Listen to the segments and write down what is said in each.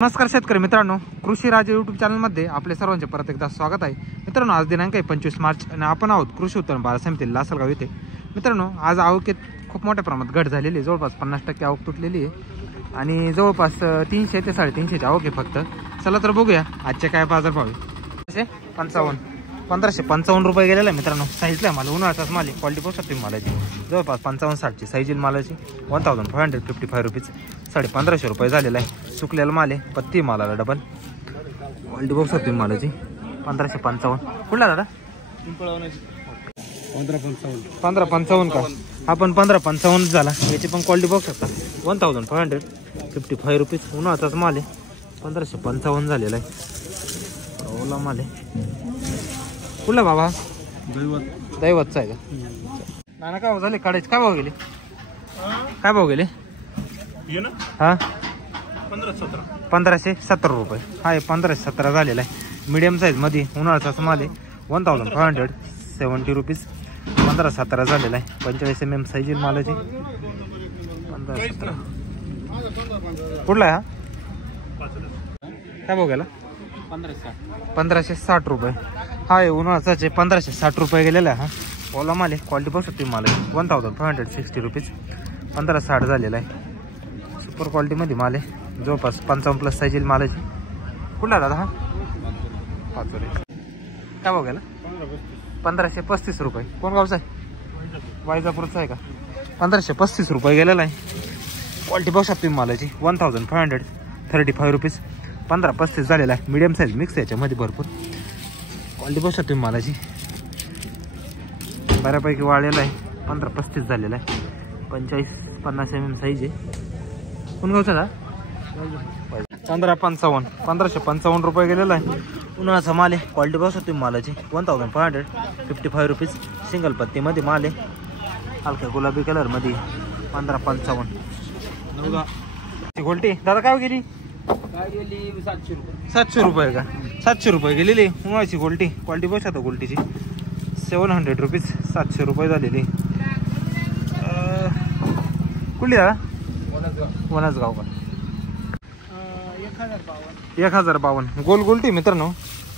नमस्कार शेतकरी मित्रांनो, कृषी राज यूट्यूब चॅनलमध्ये आपले सर्वांचे परत एकदा स्वागत आहे. मित्रांनो, आज दिनांक आहे 25 मार्च आणि आपण आहोत कृषी उत्पन्न बाजार समिती लासलगाव येथे. मित्रांनो, आज आवकेत खूप मोठ्या प्रमाणात घट झालेली आहे. जवळपास 50% आवक तुटलेली आहे आणि जवळपास 300 ते 350 आवक आहे फक्त. चला तर बघूया आजचे काय बाजार भाव आहे. 1555 रुपये गेलेला आहे मित्रांनो. साईजला मला उन्हाळ्याचाच माल आहे. क्वालिटी पोस्ट तुम्ही मालाची जवळपास 55-60ची साईज मालाची 1555 रुपीज 1550 रुपये झालेला आहे. सुकलेला माल आहे. पत्ती मालाला डबल क्वालिटी बॉक्स तुम्ही मालाची 1555. कुठला दादा? 1555 का? हा पण 1555 झाला. याची पण क्वालिटी बॉक्स होता 1555 रुपीज. उन्हाळ्याचाच माल आहे. 1555 झालेला आहे. ओला माल आहे. कुठला बाबा? दैवतचा आहे का? नाना काय भाव झाले काढायचे? काय भाव गेले? काय भाव गेले? हा 1517 रुपये. हा 1517 झालेला आहे. मीडियम साईज मध्ये उन्हाळ्याचाच माल आहे. 1570 रुपीज 1517 झालेला आहे. 45 mm साईज मालाची 1517. कुठला आहे हा? काय भाव गेला? 1560 रुपये. हा आहे उन्हाळ्याचाच आहे. 1560 रुपये गेलेला आहे. हा ओला माल आहे. क्वालिटी बघू शकते माल 1560 रुपीज 1560 झालेला आहे. सुपर क्वालिटीमध्ये माल आहे. जवळपास 55+ साईज मालाची. कुठला दादा हा? काय भाव गेला? 1535 रुपये. कोण गावचा आहे? वायजापूरचा आहे का? 1535 रुपये गेलेला आहे. क्वालिटी बघू शकते मालाची 1535 रुपीज 1535 झालेला आहे. मीडियम साईज मिक्स याच्यामध्ये भरपूर क्वालिटी बघू शकते मालाची. बऱ्यापैकी वाढलेला आहे. 1535 झालेला आहे. 45-50 mm साईज आहे. कोण गावचा का? 1555 रुपये गेलेला आहे. उन्हाळ्याचा माल आहे. क्वालिटी बघू शकते मालाची 1555 रुपीज. सिंगल पत्तीमध्ये माल आहे. हलक्या गुलाबी कलरमध्ये 1555. गोल्टी दादा काय गेली? 700 रुपये का? 700 रुपये गेलेली उन्हाळ्याची गोल्टी. क्वालिटी बघू शकता गोल्टीची 700 रुपीज 700 रुपये झालेली. कुठली दादा? वनसगाव का? 1052 गोल गोल्टी मित्रांनो.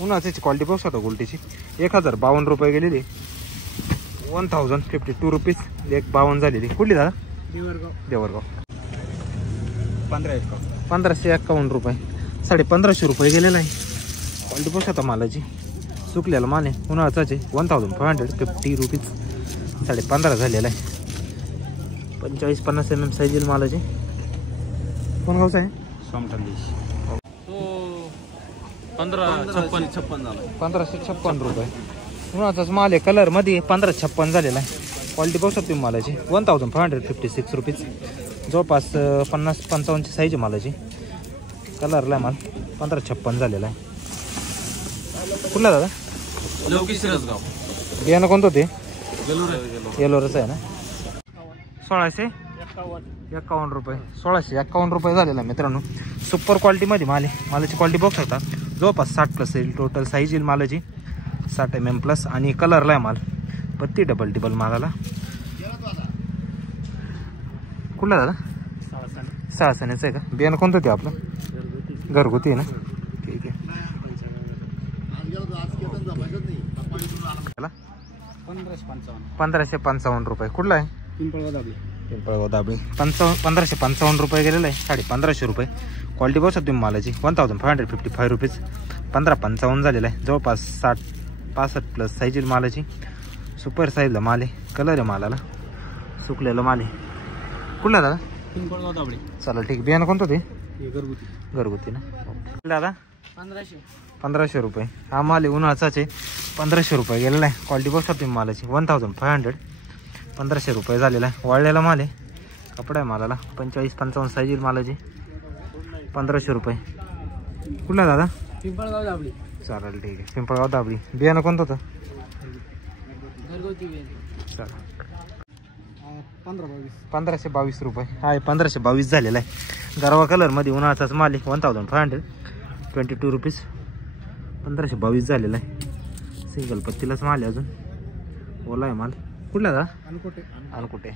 उन्हाळ्याची क्वालिटी बघू शकता गोल्टीची 1052 रुपये गेलेली. 1052 रुपीज 152 झालेली. कुठली दादा? देवरगाव. 1551 रुपये 1550 रुपये गेलेला आहे. क्वालिटी बघू शकता मालाची. सुकलेला माल आहे. उन्हाळ्याचाच आहे. 1550 रुपीज 15.5 झालेला आहे. 45-50 mm साईज मालाची. कोण गावचा आहे? 1556 रुपये. उन्हाळ्याचाच माल आहे. कलर मध्ये 1556 झालेला आहे. क्वालिटी बघू शकते मालाची 1556 रुपीज. जवळपास 50-55 साईज मालाची. कलरला माल 1556 झालेला आहे. कुठला दादा? बियाणं कोणतं ते? येलोरच आहे ना. 1651 रुपये 1651 रुपये झालेला आहे मित्रांनो. सुपर क्वालिटीमध्ये माल आहे. मालाची क्वालिटी बघू शकता. जवळपास 60+ येईल टोटल साईज येईल मालाची 60 mm+ आणि कलरला आहे माल. पत्ती डबल टिबल मालाला. कुठला दादा? साळसाण्याचं आहे का? बियाणं कोणतं ते आपलं? घरगुती आहे ना. ठीक आहे. 1555 रुपये. कुठला आहे? पिंपळगाव दाबळी. 1555 रुपये गेलेला आहे. 1550 रुपये. क्वालिटी बघू शकतो तुम्ही मालाची 1555 रुपीज 1555 झालेला आहे. जवळपास 60-65+ साईज मालाची. सुपर साईजला माल आहे. कलर आहे मालाला. सुकलेलं माल आहे. कुठला दादा? पिंपळगाव दाबळी. चला ठीक. बियाणं कोणतं ते? घरगुती ना. दादा 1500 रुपये. हा माल आहे. उन्हाळ्याचाच आहे. 1500 रुपये गेलेला आहे. क्वालिटी बघू शकतो मालाची 1500 1500 रुपये झालेला आहे. वाळलेला माल आहे. कपडा आहे मालाला. 45-55 साईज मालाची 1500 रुपये. कुठला दादा? पिंपळगाव दाबळी. चालेल ठीक आहे. पिंपळगाव दाबळी. बियाणं कोणतं होतं? चला 1522 रुपये. हा 1522 झालेला आहे. गरवा कलरमध्ये उन्हाळ्याचाच माल आहे. 1522 रुपीज 1522 झालेला आहे. सिंगल पत्तीलाच माल आहे. अजून ओला आहे माल. कुठला दादा? अनकुटे.